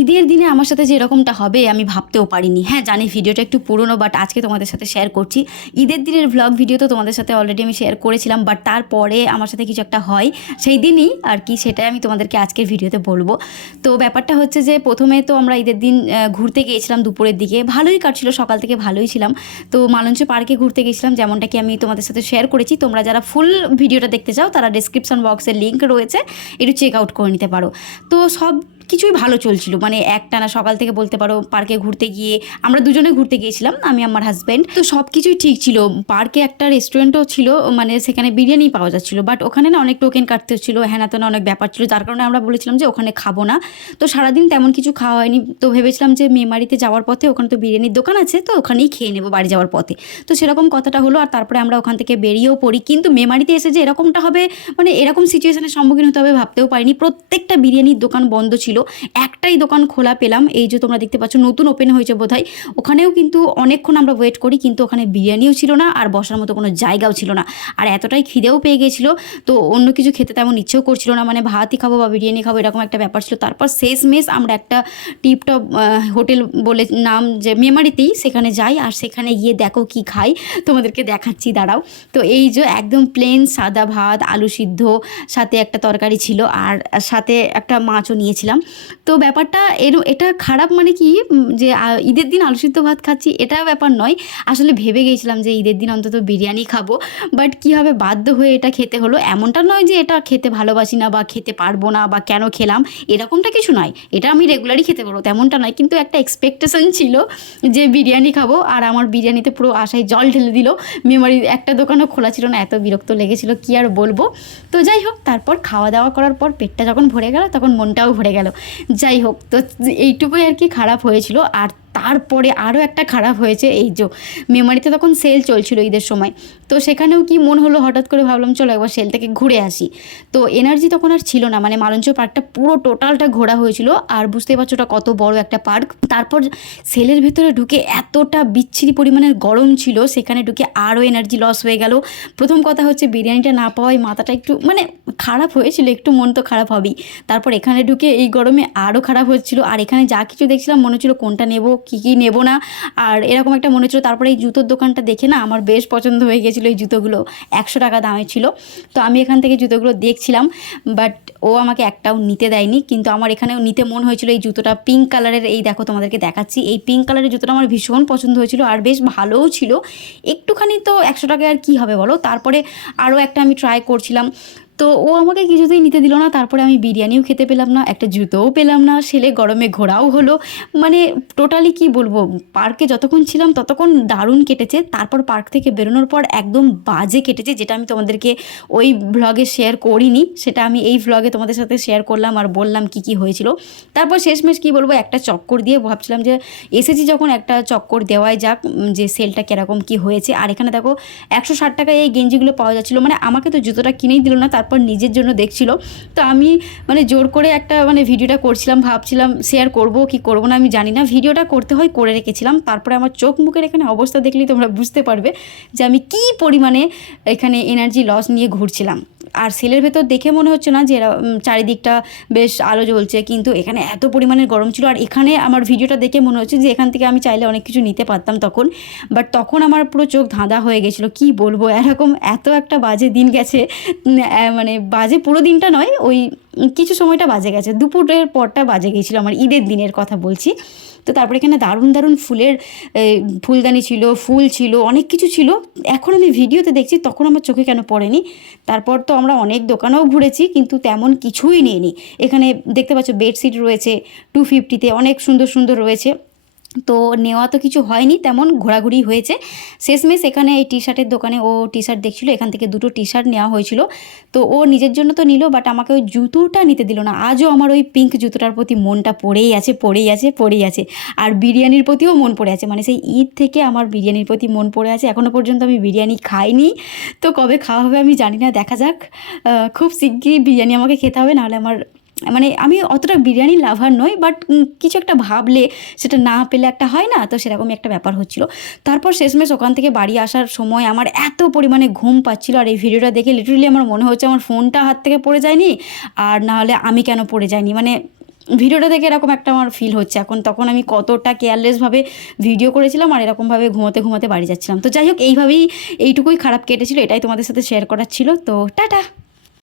ঈদের দিনে আমার সাথে যে এরকমটা হবে, আমি ভাবতেও পারিনি। হ্যাঁ জানি ভিডিওটা একটু পুরনো বাট আজকে তোমাদের সাথে শেয়ার করছি। ঈদের দিনের ভ্লগ ভিডিও তো তোমাদের সাথে অলরেডি আমি শেয়ার করেছিলাম বাট তারপরে আমার সাথে কিছু একটা হয়, সেই দিনই আর কি সেটাই আমি তোমাদেরকে আজকের ভিডিওতে বলব। তো ব্যাপারটা হচ্ছে যে, প্রথমে তো আমরা ঈদের দিন ঘুরতে গিয়েছিলাম দুপুরের দিকে। ভালোই কাটছিল, সকাল থেকে ভালোই ছিলাম। তো মালঞ্চ পার্কে ঘুরতে গেছিলাম যেমনটা কি আমি তোমাদের সাথে শেয়ার করেছি। তোমরা যারা ফুল ভিডিওটা দেখতে চাও, তারা ডিসক্রিপশন বক্সের লিঙ্ক রয়েছে, একটু চেক আউট করে নিতে পারো। তো সব কিছুই ভালো চলছিল। মানে একটানা সকাল থেকে বলতে পারো পার্কে ঘুরতে গিয়ে, আমরা দুজনে ঘুরতে গিয়েছিলাম, আমি, আমার হাজব্যান্ড তো সব কিছুই ঠিক ছিল। পার্কে একটা রেস্টুরেন্টও ছিল মানে সেখানে বিরিয়ানি পাওয়া যাচ্ছিল। বাট ওখানে না অনেক টোকেন কাটতে হচ্ছিল হ্যানা তেনা অনেক ব্যাপার ছিল, যার কারণে আমরা বলেছিলাম যে ওখানে খাব না। তো সারাদিন তেমন কিছু খাওয়া হয়নি। তো ভেবেছিলাম যে মেমারিতে যাওয়ার পথে ওখানে তো বিরিয়ানির দোকান আছে, তো ওখানেই খেয়ে নেব বাড়ি যাওয়ার পথে। তো সেরকম কথাটা হলো, আর তারপরে আমরা ওখান থেকে বেরিয়েও পড়ি। কিন্তু মেমারিতে এসে যে এরকমটা হবে মানে এরকম সিচুয়েশনের সম্মুখীন হতে হবে ভাবতেও পারিনি। প্রত্যেকটা বিরিয়ানির দোকান বন্ধ ছিল। ছিল। একটাই দোকান খোলা পেলাম। এই যে তোমরা দেখতে পাচ্ছ, নতুন ওপেন হয়েছে বোধহয়। ওখানেও কিন্তু অনেকক্ষণ আমরা ওয়েট করি, কিন্তু ওখানে বিরিয়ানিও ছিল না, আর বসার মতো কোনো জায়গাও ছিল না। আর এতটাই খিদেও পেয়ে গেছিল, তো অন্য কিছু খেতে তেমন ইচ্ছেও করছিল না। মানে ভাতই খাব বা বিরিয়ানি খাব, এরকম একটা ব্যাপার ছিল। তারপর শেষ মেশ আমরা একটা টিপটপ হোটেল বলে নাম যে মেমারিতেই সেখানে যাই, আর সেখানে গিয়ে দেখো কি খাই। তোমাদেরকে দেখাচ্ছি, দাঁড়াও। তো এই যে একদম প্লেন সাদা ভাত, আলু সিদ্ধ, সাথে একটা তরকারি ছিল, আর সাথে একটা মাছও নিয়েছিলাম। তো ব্যাপারটা এর, এটা খারাপ মানে কি যে ঈদের দিন আলু সিদ্ধ ভাত খাচ্ছি, এটা ব্যাপার নয়। আসলে ভেবে গিয়েছিলাম যে, ঈদের দিন অন্তত বিরিয়ানি খাব। বাট কী হবে, বাধ্য হয়ে এটা খেতে হলো। এমনটা নয় যে, এটা খেতে ভালোবাসি না বা খেতে পারব না বা কেন খেলাম, এরকমটা কিছু নয়। এটা আমি রেগুলারই খেতে পারব, তেমনটা নয়। কিন্তু একটা এক্সপেকটেশন ছিল যে, বিরিয়ানি খাব। আর আমার বিরিয়ানিতে পুরো আশায় জল ঢেলে দিল। মেমোরি একটা দোকানও খোলা ছিল না, এত বিরক্ত লেগেছিল, কি আর বলব? তো যাই হোক, তারপর খাওয়া দাওয়া করার পর পেটটা যখন ভরে গেল, তখন মনটাও ভরে গেল। যাই হোক তো এইটুকুই আর কি খারাপ হয়েছিল। আর তারপরে আরও একটা খারাপ হয়েছে, এই যে মেমারিতে তখন সেল চলছিল ঈদের সময়। তো সেখানেও কি মন হলো, হঠাৎ করে ভাবলাম, চলো একবার সেল থেকে ঘুরে আসি। তো এনার্জি তখন আর ছিল না মানে মালঞ্চ পার্কটা পুরো টোটালটা ঘোরা হয়েছিল, আর বুঝতেই পারছ ওটা কত বড় একটা পার্ক তারপর সেলের ভেতরে ঢুকে এতটা বিচ্ছিরি পরিমাণের গরম ছিল, সেখানে ঢুকে আরও এনার্জি লস হয়ে গেল। প্রথম কথা হচ্ছে বিরিয়ানিটা না পাওয়ায় মাথাটা একটু মানে খারাপ হয়েছিল, একটু মন তো খারাপ হবেই। তারপর এখানে ঢুকে এই গরমে আরও খারাপ হচ্ছিল, আর এখানে যা কিছু দেখছিলাম মনে হচ্ছিল কোনটা নেব, কী কী নেব না। আর এরকম একটা মনে হচ্ছিল, তারপরে এই জুতোর দোকানটা দেখে না আমার বেশ পছন্দ হয়ে গেছিল এই জুতোগুলো, একশো টাকা দামে ছিল। তো আমি এখান থেকে জুতোগুলো দেখছিলাম, বাট ও আমাকে একটাও নিতে দেয়নি। কিন্তু আমার এখানেও নিতে মন হয়েছিল এই জুতোটা পিঙ্ক কালারের, এই দেখো তোমাদেরকে দেখাচ্ছি। এই পিঙ্ক কালারের জুতোটা আমার ভীষণ পছন্দ হয়েছিল আর বেশ ভালোও ছিল। একটুখানি তো একশো টাকায় আর কী হবে বলো? তারপরে আরও একটা আমি ট্রাই করছিলাম। তো ও আমাকে কিছুতেই নিতে দিল না। তারপরে আমি বিরিয়ানিও খেতে পেলাম না, একটা জুতোও পেলাম না, সেলে গরমে ঘোরাও হলো। মানে টোটালি কি বলব পার্কে যতক্ষণ ছিলাম ততক্ষণ দারুণ কেটেছে। তারপর পার্ক থেকে বেরোনোর পর একদম বাজে কেটেছে, যেটা আমি তোমাদেরকে ওই ভ্লগে শেয়ার করিনি। সেটা আমি এই ভ্লগে তোমাদের সাথে শেয়ার করলাম আর বললাম কি কি হয়েছিল। তারপর শেষমেশ কি বলব, একটা চক্কর দিয়ে ভাবছিলাম যে এসেছি যখন একটা চক্কর দেওয়াই যাক যে সেলটা কীরকম কি হয়েছে। আর এখানে দেখো, একশো ষাট টাকায় এই গেঞ্জিগুলো পাওয়া যাচ্ছিল। মানে আমাকে তো জুতোটা কিনেই দিল না তারপর নিজের জন্য দেখছিল। তো আমি মানে জোর করে একটা মানে ভিডিওটা করছিলাম, ভাবছিলাম শেয়ার করব কি করব না, আমি জানি না। ভিডিওটা করতে হয় করে রেখেছিলাম। তারপরে আমার চোখ মুখের এখানে অবস্থা দেখলেই তোমরা বুঝতে পারবে যে আমি কী পরিমাণে এখানে এনার্জি লস নিয়ে ঘুরছিলাম। আর সেলের ভেতর দেখে মনে হচ্ছে না যে এরা, চারিদিকটা বেশ আলো জ্বলছে। কিন্তু এখানে এত পরিমাণের গরম ছিল আর এখানে আমার ভিডিওটা দেখে মনে হচ্ছে যে এখান থেকে আমি চাইলে অনেক কিছু নিতে পারতাম তখন। বাট তখন আমার পুরো চোখ ধাঁধা হয়ে গেছিল কি বলব? এরকম এত একটা বাজে দিন গেছে মানে বাজে পুরো দিনটা নয় ওই কিছু সময়টা বাজে গেছে, দুপুরের পরটা বাজে গেছিল, আমার ঈদের দিনের কথা বলছি। তো তারপরে এখানে দারুণ দারুণ ফুলের ফুলদানি ছিল, ফুল ছিল, অনেক কিছু ছিল। এখন আমি ভিডিওতে দেখছি, তখন আমার চোখে কেন পড়েনি। তারপর তো আমরা অনেক দোকানেও ঘুরেছি, কিন্তু তেমন কিছুই নিইনি। এখানে দেখতে পাচ্ছ, বেডশিট রয়েছে টু ফিফটিতে অনেক সুন্দর সুন্দর রয়েছে। তো নেওয়া তো কিছু হয়নি, তেমন ঘোরাঘুরি হয়েছে। শেষমেশ এখানে এই টি শার্টের দোকানে ও টি শার্ট দেখছিল, এখান থেকে দুটো টি শার্ট নেওয়া হয়েছিল। তো ও নিজের জন্য তো নিল বাট আমাকে ওই জুতোটা নিতে দিল না। আজও আমার ওই পিঙ্ক জুতোটার প্রতি মনটা পড়েই আছে পড়েই আছে পড়েই আছে। আর বিরিয়ানির প্রতিও মন পড়ে আছে মানে সেই ঈদ থেকে আমার বিরিয়ানির প্রতি মন পড়ে আছে। এখনও পর্যন্ত আমি বিরিয়ানি খাইনি। তো কবে খাওয়া হবে আমি জানি না, দেখা যাক। খুব শিগগিরই বিরিয়ানি আমাকে খেতে হবে, নাহলে আমার মানে আমি অতটা বিরিয়ানি লাভার নই বাট কিছু একটা ভাবলে সেটা না পেলে একটা হয় না, তো সেরকমই একটা ব্যাপার হচ্ছিল। তারপর শেষমেশ ওখান থেকে বাড়ি আসার সময় আমার এত পরিমাণে ঘুম পাচ্ছিল, আর এই ভিডিওটা দেখে লিটারেলি আমার মনে হচ্ছে আমার ফোনটা হাত থেকে পড়ে যায়নি, আর না হলে আমি কেন পড়ে যাইনি। মানে ভিডিওটা দেখে এরকম একটা আমার ফিল হচ্ছে। এখন তখন আমি কতটা কেয়ারলেসভাবে ভিডিও করেছিলাম, আর এরকমভাবে ঘুমোতে ঘুমোতে বাড়ি যাচ্ছিলাম। তো যাই হোক, এইভাবেই এইটুকুই খারাপ কেটেছিল, এটাই তোমাদের সাথে শেয়ার করার ছিল। তো টাটা!